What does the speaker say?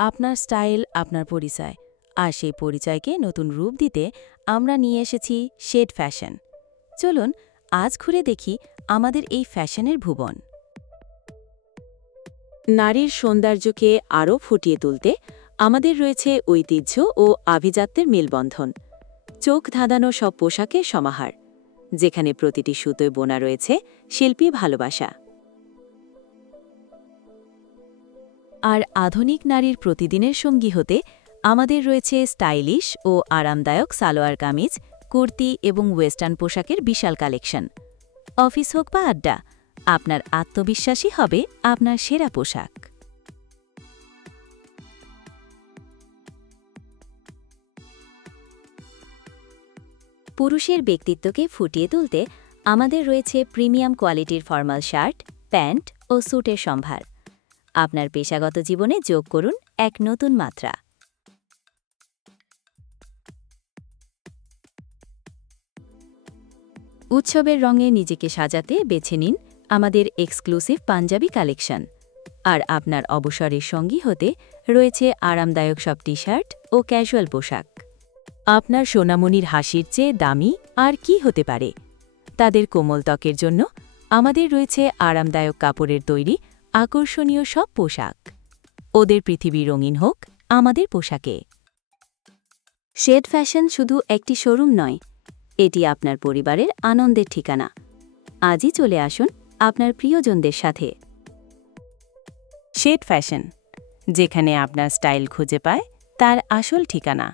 আপনার স্টাইল আপনার পরিচয়, আর সেই পরিচয়কে নতুন রূপ দিতে আমরা নিয়ে এসেছি শেড ফ্যাশন। চলুন আজ ঘুরে দেখি আমাদের এই ফ্যাশনের ভুবন। নারীর সৌন্দর্যকে আরও ফুটিয়ে তুলতে আমাদের রয়েছে ঐতিহ্য ও আভিজাত্যের মেলবন্ধন। চোখ ধাঁধানো সব পোশাকের সমাহার, যেখানে প্রতিটি সুতোয় বোনা রয়েছে শিল্পী ভালোবাসা। আর আধুনিক নারীর প্রতিদিনের সঙ্গী হতে আমাদের রয়েছে স্টাইলিশ ও আরামদায়ক সালোয়ার কামিজ, কুর্তি এবং ওয়েস্টার্ন পোশাকের বিশাল কালেকশন। অফিস হোক বা আড্ডা, আপনার আত্মবিশ্বাসী হবে আপনার সেরা পোশাক। পুরুষের ব্যক্তিত্বকে ফুটিয়ে তুলতে আমাদের রয়েছে প্রিমিয়াম কোয়ালিটির ফর্মাল শার্ট, প্যান্ট ও স্যুটের সম্ভার। আপনার পেশাগত জীবনে যোগ করুন এক নতুন মাত্রা। উৎসবের রঙে নিজেকে সাজাতে বেছে নিন আমাদের এক্সক্লুসিভ পাঞ্জাবি কালেকশন। আর আপনার অবসরের সঙ্গী হতে রয়েছে আরামদায়ক সব টি শার্ট ও ক্যাজুয়াল পোশাক। আপনার সোনামণির হাসির চেয়ে দামি আর কি হতে পারে? তাদের কোমল ত্বকের জন্য আমাদের রয়েছে আরামদায়ক কাপড়ের তৈরি আকর্ষণীয় সব পোশাক। ওদের পৃথিবী রঙিন হোক আমাদের পোশাকে। শেড ফ্যাশন শুধু একটি শোরুম নয়, এটি আপনার পরিবারের আনন্দের ঠিকানা। আজই চলে আসুন আপনার প্রিয়জনদের সাথে। শেড ফ্যাশন, যেখানে আপনার স্টাইল খুঁজে পায় তার আসল ঠিকানা।